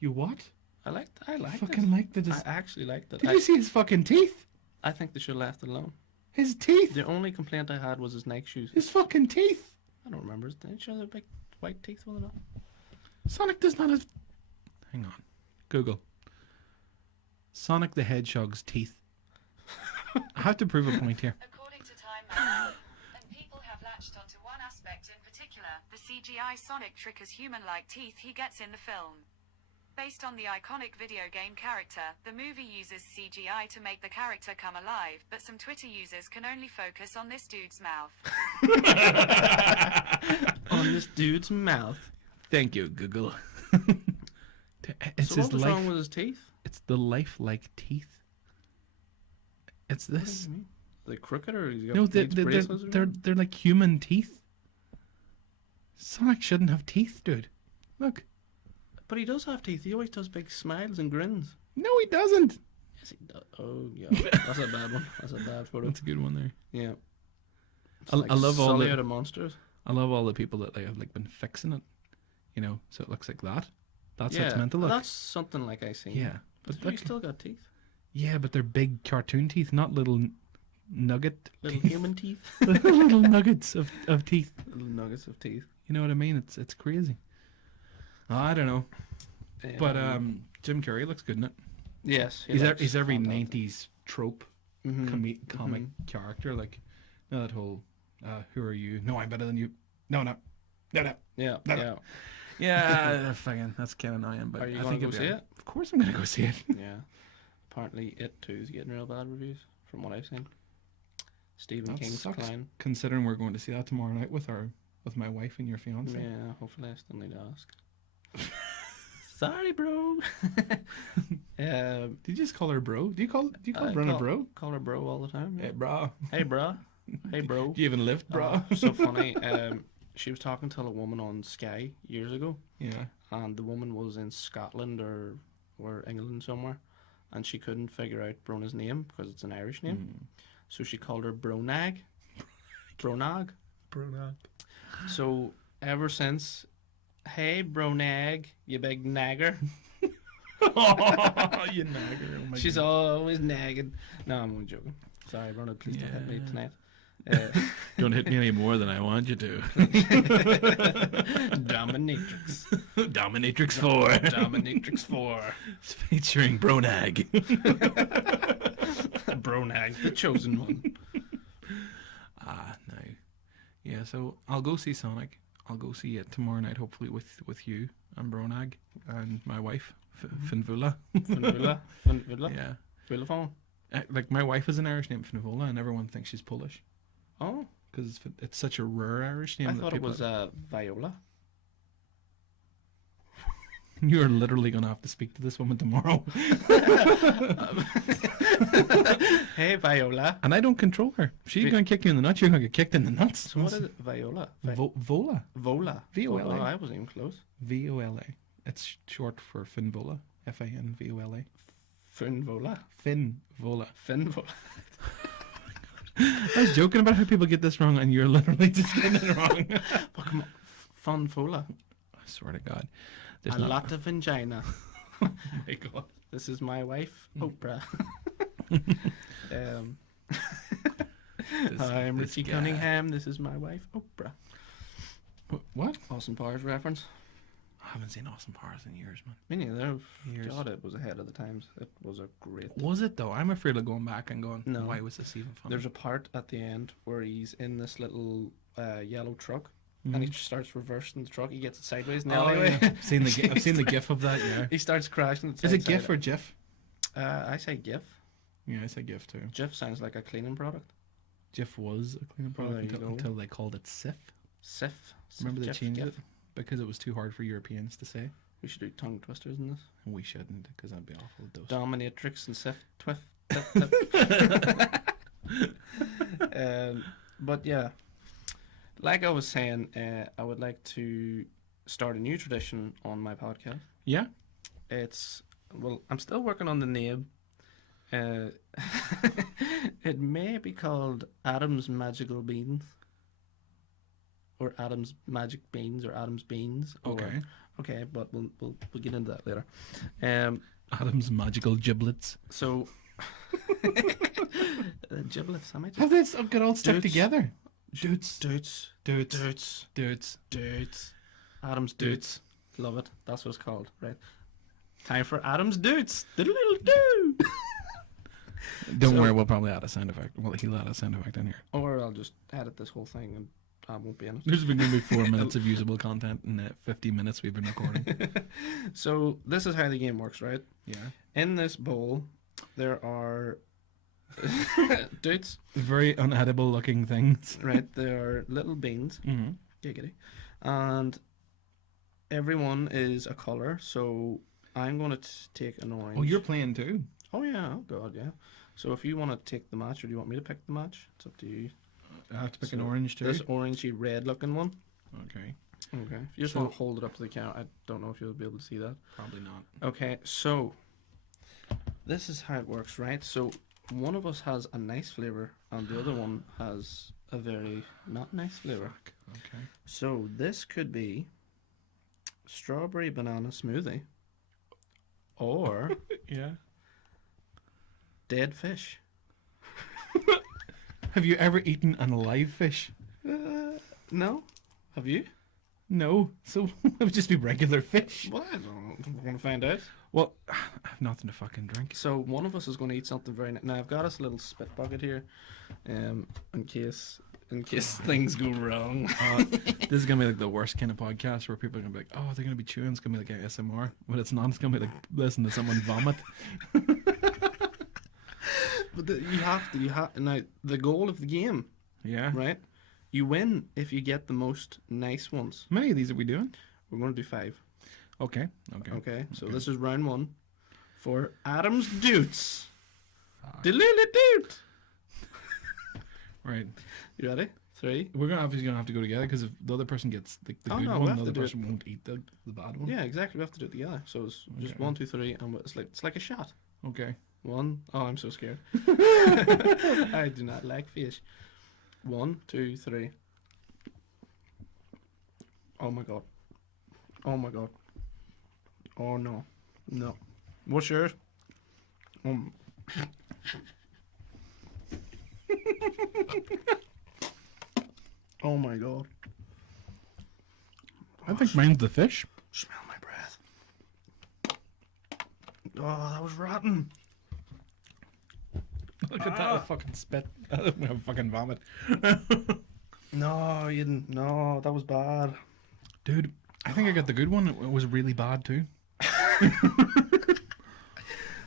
You what? I liked Fucking it. like the I design. actually liked it. Did you see his fucking teeth? I think they should have left it alone. His teeth. The only complaint I had was his Nike shoes. His fucking teeth. I don't remember his teeth. Sure, they're big white teeth, wasn't it? Sonic does not have. Hang on. Google. Sonic the Hedgehog's teeth. I have to prove a point here. According to Time magazine, and people have latched onto one aspect in particular, the CGI Sonic trick as human-like teeth he gets in the film. Based on the iconic video game character, the movie uses CGI to make the character come alive, but some Twitter users can only focus on this dude's mouth. On this dude's mouth. Thank you, Google. It's So his what was life. wrong with his teeth? It's the lifelike teeth. It's What do this. you mean? Are they crooked or he's got No, needs braces or they're something? like human teeth. Sonic shouldn't have teeth, dude. Look. But he does have teeth. He always does big smiles and grins. No, he doesn't. Yes, he does. Oh, yeah. That's a bad one. That's a bad photo. That's a good one there. Yeah. It's I love all Sully the- out of Monsters. I love all the people that have like been fixing it, you know, so it looks like that. That's how Yeah, it's meant to look. that's something like I seen. Yeah, But but he still got teeth. yeah, but they're big cartoon teeth, not little nugget Little teeth. human teeth. Little nuggets of teeth. Little nuggets of teeth. You know what I mean? It's crazy. I don't know, but Jim Carrey looks good in it. Yes, He's every '90s trope Mm-hmm. comic character, like you know, that whole "Who are you? No, I'm better than you. No, no, no, no." Yeah, No. yeah, Yeah, fucking, that's kind of annoying. But Are you I gonna think go it'll see be- it? Of course, I'm gonna go see it. yeah. Apparently, It Too is getting real bad reviews from what I've seen. Stephen That King's sucks. Climb. Considering we're going to see that tomorrow night with my wife and your fiance. Yeah, hopefully I still need to ask. Sorry, bro. Did you just call her bro? Do you call I Brenna bro? Call her bro all the time. Yeah. Hey, bro. Hey, bro. Hey, bro. Do you even lift, bro? Oh, so funny. She was talking to a woman on Sky years ago, Yeah. and the woman was in Scotland or England somewhere, and she couldn't figure out Brona's name because it's an Irish name. So she called her Bronag. Bronag. Bronag. So ever since, hey Bronag, you big nagger. Oh, you nagger. Oh my She's God. always nagging. No, I'm only joking. Sorry, Brona, please don't hit me Yeah. tonight. Don't hit me any more than I want you to. Dominatrix. Dominatrix 4. Dominatrix 4. It's featuring Bronag. Bronag, the chosen one. No. Yeah, so I'll go see Sonic. I'll go see it tomorrow night, hopefully with you and Bronag and my wife, Finvula. Finvula. Finvula. Yeah. Filophone. Like, my wife is an Irish name, Finvola, and everyone thinks she's Polish Oh, because it's such a rare Irish name. I that thought it people- was Viola. You are literally going to have to speak to this woman tomorrow. Hey, Viola. And I don't control her. If she's going to kick you in the nuts, you're going to get kicked in the nuts. So what is it? Viola? Vola. Vola. V-O-L-A. Oh, I wasn't even close. Vola. It's short for Finvola. Finvola. Finvola. Finvola. Finvola. I was joking about how people get this wrong, and you're literally just getting it wrong. Oh, come on. Funfola. I swear to God. A There's not. lot of vagina. Oh my God. This is my wife, Oprah. Hi, I'm this Richie guy. Cunningham. This is my wife, Oprah. What? Austin Powers reference. I haven't seen Austin Powers in years, man. Me neither. Years. God, it was ahead of the times. It was a great. Was it though? I'm afraid of going back and going, No. why was this even funny? There's a part at the end where he's in this little yellow truck, Mhm. and he just starts reversing the truck. He gets it sideways in the Oh, alleyway. yeah. I've seen the gif of that, yeah. He starts crashing. It Is it side GIF side or GIF? up. I say GIF. Yeah, I say GIF too. GIF sounds like a cleaning product. GIF was a cleaning Well, product there you until go. they called it SIF. Sif. Remember they GIF, changed GIF. it because it was too hard for Europeans to say. We should do tongue twisters in this. We shouldn't, because that'd be awful. Dose. Dominatrix and Sif. Twiff. But yeah, like I was saying, I would like to start a new tradition on my podcast. Yeah. It's well, I'm still working on the name. Uh, it may be called Adam's Magical Beans, or Adam's Magic Beans, or Adam's Beans. Or, Okay. okay, but we'll get into that later. Um, Adam's magical giblets. so giblets. I might How just they get all stuck Dudes. together? Dudes. Dudes. Dudes. Adam's Dudes. Love it. That's what it's called, right? Time for Adam's Dudes. Diddle-diddle-doo. Don't So- worry, we'll probably add a sound effect. Well, he'll add a sound effect in here. Or I'll just edit this whole thing and I won't be in it. There's been going to be 4 minutes of usable content in the 50 minutes we've been recording. So this is how the game works, right? Yeah. In this bowl, there are dudes, Very unedible looking things. right? There are little beans, Mm-hmm. giggity, and everyone is a color. So I'm going to take an orange. Oh, you're playing too? Oh yeah, oh god, yeah. So if you want to take the match, or do you want me to pick the match? It's up to you. I have to pick So an orange too? This orangey red looking one. Okay. Okay. If you just So- want to hold it up to the camera, I don't know if you'll be able to see that. Probably not. Okay, so this is how it works, right? So one of us has a nice flavor, and the other one has a very not nice flavor. Okay. So this could be strawberry banana smoothie, or Yeah. dead fish. Have you ever eaten an alive fish? No, have you? No. So it would just be regular fish. Well, I don't want to find out. Well, I have nothing to fucking drink. So one of us is going to eat something very now. I've got us a little spit bucket here, in case things go wrong. This is gonna be like the worst kind of podcast where people are gonna be like, "Oh, they're gonna be chewing." It's gonna be like ASMR, but it's not. It's gonna be like listen to someone vomit. But you have now the goal of the game, Yeah. right? You win if you get the most nice ones. How many of these are we doing? We're going to do 5. Okay. Okay. Okay, so Okay. this is round 1 for Adam's Dutes. Doot. Right. You ready? 3. We're gonna obviously gonna have to go together because if the other person gets the Oh, good no, we one, have the to other do it. person won't eat the bad one. Yeah, exactly. We have to do it together. So it's just Okay. 1, 2, 3, and it's like a shot. Okay. 1. Oh, I'm so scared. I do not like fish. 1, 2, 3. Oh my god. Oh my god. Oh no. No. What's yours? Oh my god. I think mine's the fish. Smell my breath. Oh, that was rotten. Look at that fucking spit. Fucking vomit. No, you didn't. No, that was bad. Dude, I think I got the good one. It was really bad too.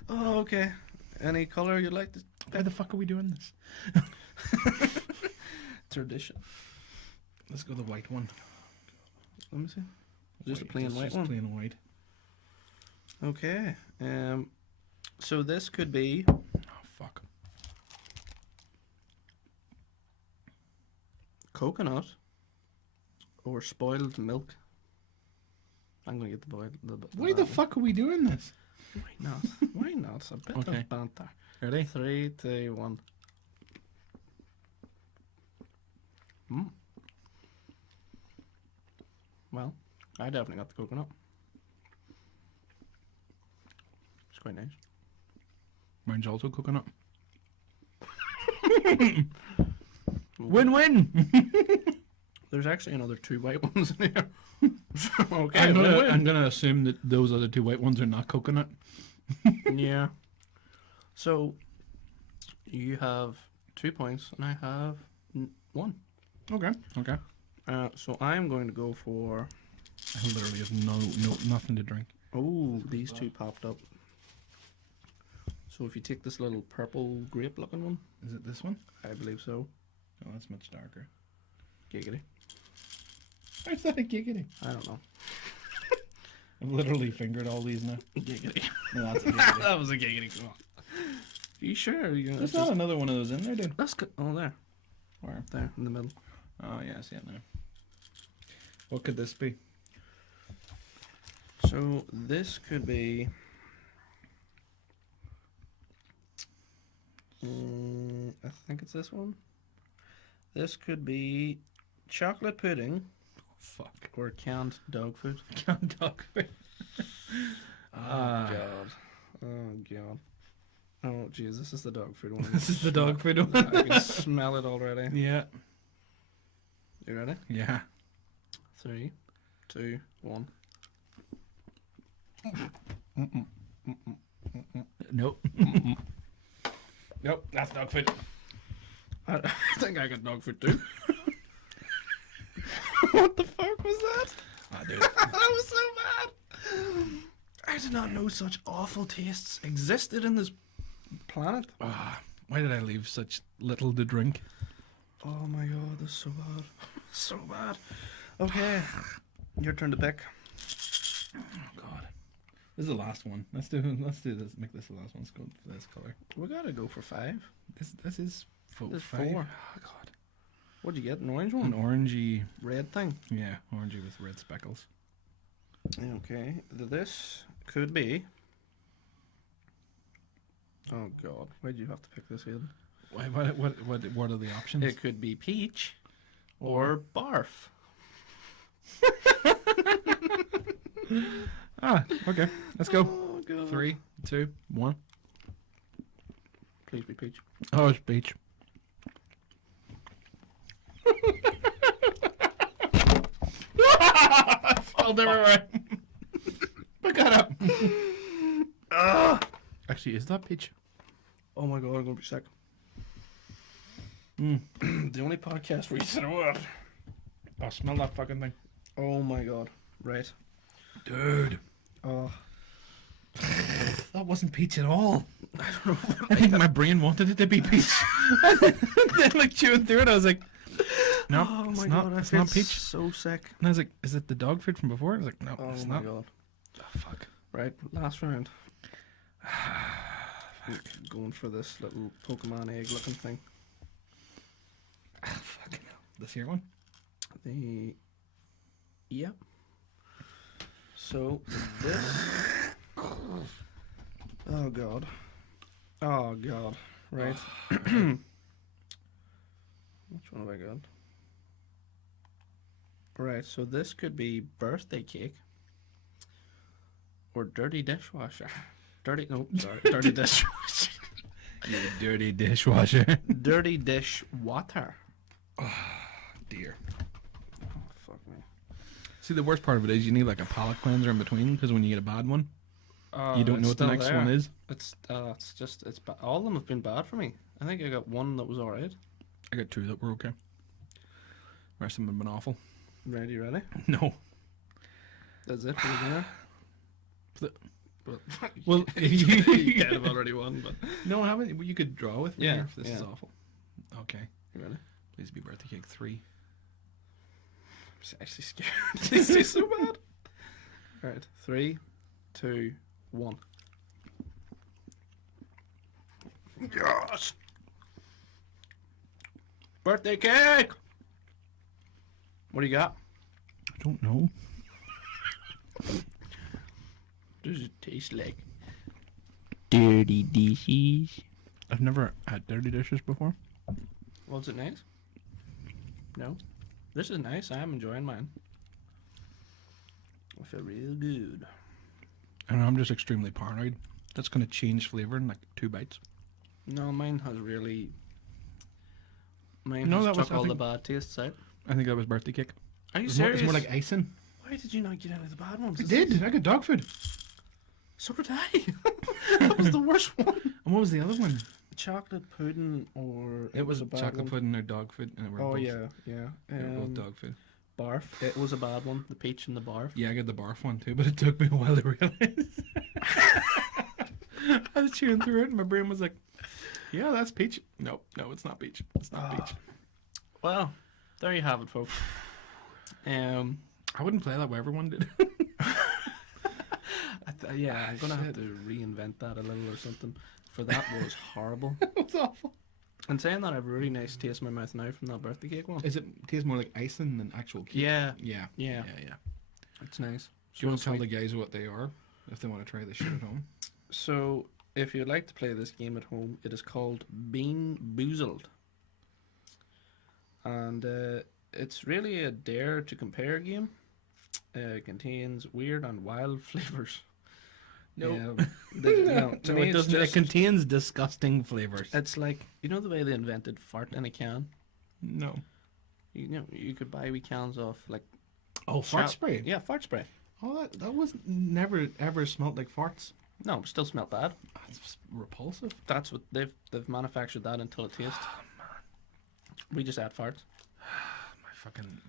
Oh, okay. Any color you'd like to? Why the fuck are we doing this? Tradition. Let's go the white one. Let me see. Just a plain Just white one. plain white. Okay. So this could be Oh fuck. coconut or spoiled milk. I'm gonna get the boiled. Why the fuck are we doing this? Why not? Why not? It's a bit Okay. of banter. Ready? 3, 2, 1. Well, I definitely got the coconut. It's quite nice. Mine's also coconut. Win-win. There's actually another 2 white ones in here. Okay, I'm win-win. gonna assume that those other 2 white ones are not coconut. Yeah. So you have 2 points, and I have 1. Okay. Okay. So I'm going to go for. I literally have nothing to drink. Oh, these 2 popped up. So if you take this little purple grape-looking one, Is it this one? I believe so. Oh, that's much darker. Giggity. Where's that a giggity? I don't know. I've literally fingered all these now. Giggity. No, that's a giggity. That was a giggity. Come on. Are you sure? There's not another one of those in there, dude. That's good. Oh, there. Where? There, in the middle. Oh, yes, yeah, no. What could this be? So this could be. I think it's this one. This could be chocolate pudding Fuck. or canned dog food. Canned dog food. Oh god. Oh god. Oh jeez, this is the dog food one. This is the dog food one. I can smell it already. Yeah. You ready? Yeah. 3, 2, 1. Nope. Nope, that's dog food. I think I got dog food too. What the fuck was that? Ah, dude. That was so bad. I did not know such awful tastes existed in this planet. Why did I leave such little to drink? Oh my god, this is so bad. So bad. Okay. Your turn to pick. Oh god. This is the last one. Let's do this. Make this the last one. Let's go for this color. We gotta go for 5. This is This is 5. 4. Oh god. What'd you get? An orange An one? orangey. Red thing. Yeah, orangey with red speckles. Okay. This could be. Oh god. Why'd you have to pick this, Aiden? Why? What are the options? It could be peach or barf. Okay. Let's go. Oh god. 3, 2, 1. Please be peach. Oh, it's peach. Spelled everywhere. Pick that up. Actually, is that peach? Oh my god, I'm gonna be sick. The only podcast where you throw up. Oh, smell that fucking thing. Oh my god. Right. Dude. Oh. That wasn't peach at all. I think my brain wanted it to be peach. And then, like, chewing through it, I was like, no, Oh it's my not, god, I it's feel not peach. so sick. And I was like, is it the dog food from before? I was like, no, Oh it's my not. god. Oh, fuck. Right, last round. Going for this little Pokemon egg looking thing. Fucking hell. This here one? Yep. So this. Oh god. Oh god. Right. Which one have I got? Right, so this could be birthday cake or dirty dishwasher. Dirty dishwasher. You dirty dishwasher. Dirty dish water. Dear. Oh fuck me. See, the worst part of it is you need like a palate cleanser in between because when you get a bad one, you don't know what the next one is. It's all of them have been bad for me. I think I got one that was alright. I got 2 that were okay. The rest of them have been awful. Ready? No. That's it for the winner. Well, you kind of already won, but no, I haven't. You could draw with me Yeah, here if this is yeah. awful. Okay. you ready? Please be birthday cake 3. I'm actually scared. This is so bad. Alright, 3, 2, 1. Yes! Birthday cake! What do you got? I don't know. Does it taste like? Dirty dishes. I've never had dirty dishes before. Was it nice? No? This is nice. I'm enjoying mine. I feel real good. And I'm just extremely paranoid. That's going to change flavor in like 2 bites. No, mine has really... Mine No, has that was- took I all the think- bad tastes out. I think that was birthday cake. Are you It's more, serious? it's more like icing. Why did you not get any of the bad ones? I did. I got dog food. So did I. That was the worst one. And what was the other one? Chocolate pudding or... It was a bad chocolate one. pudding or dog food. And it were Oh, both, yeah. They were both Um, dog food. barf. It was a bad one. The peach and the barf. Yeah, I got the barf one too, but it took me a while to realize. I was chewing through it and my brain was like, yeah, that's peach. No, it's not peach. It's not peach. Well, there you have it, folks. I wouldn't play that way everyone did. Yeah, I'm gonna have to reinvent that a little or something. For that was horrible. It was awful. And saying that, I have a really nice taste in my mouth now from that birthday cake one. Is it tastes more like icing than actual cake? Yeah, Yeah. yeah, Yeah. it's nice. Do you want to tell Sweet. the guys what they are if they want to try this shit at home? So, if you'd like to play this game at home, it is called Bean Boozled. And it's really a dare to compare game. It contains weird and wild flavors. No. No, to No, me it it's doesn't. It just, contains disgusting flavors. it's like, you know the way they invented fart in a can? No. You know, you could buy wee cans of like Oh, fart Shop- spray. Yeah, fart spray. Oh, that was never ever smelled like farts. No, it still smelled bad. That's repulsive. That's what they've manufactured that until it tastes. We just add farts.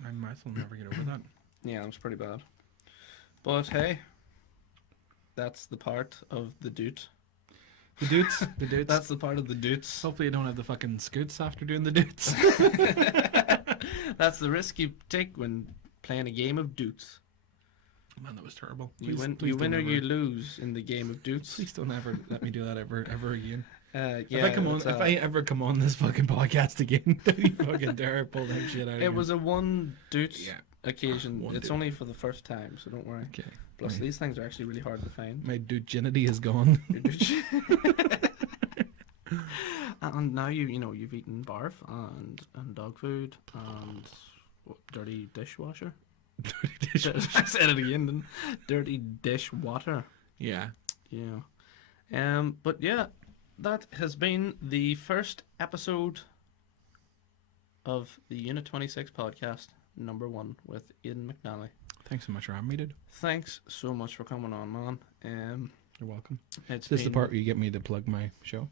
My mouth will never get over that. Yeah, it was pretty bad. But hey, that's the part of the doot. The dudes. The dudes. That's the part of the doots. Hopefully you don't have the fucking scoots after doing the dudes. That's the risk you take when playing a game of doots. Man, that was terrible. You win don't or ever- you lose in the game of doots. Please don't ever let me do that ever again. Yeah, If I ever come on this fucking podcast again, don't you fucking dare pull that shit out. it was a one doot Yeah. occasion. One It's doot. only for the first time, so don't worry. Okay. Plus, Right. these things are actually really hard to find. My virginity is gone. And now you've eaten barf and dog food and dirty dishwasher. I said it again. Didn't I? Dirty dishwater. Yeah. Yeah. But yeah, that has been the first episode of the Unit 26 podcast, number 1, with Aiden McNally. Thanks so much for having me, dude. Thanks so much for coming on, man. You're welcome. It's Is this the been- part where you get me to plug my show?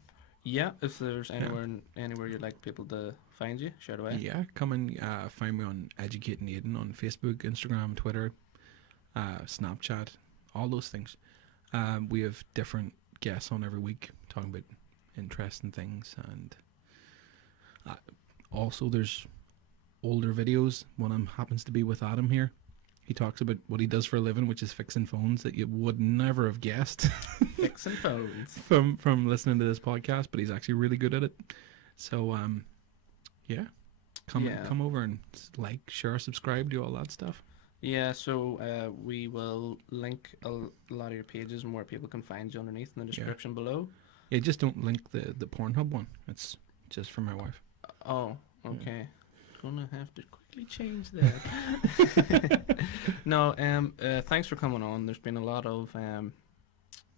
Yeah, if there's anywhere you'd like people to find you, shout away. Yeah, come and find me on Educating Aiden on Facebook, Instagram, Twitter, Snapchat, all those things. We have different guests on every week talking about interesting things, and also there's older videos. One of them happens to be with Adam here. He talks about what he does for a living, which is fixing phones that you would never have guessed Fixing phones. from listening to this podcast, but he's actually really good at it. So yeah. Come over and like, share, subscribe, do all that stuff. Yeah, so we will link a lot of your pages and where people can find you underneath in the description below. Yeah, just don't link the Pornhub one. It's just for my wife. Oh, okay. Gonna have to quickly change that. No, thanks for coming on. There's been a lot of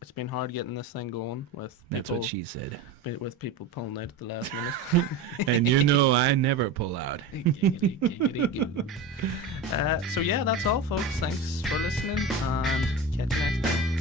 it's been hard getting this thing going with That's people, what she said. with people pulling out at the last minute. And you know I never pull out. Giggity, giggity, goo. So yeah, that's all, folks. Thanks for listening, and catch you next time.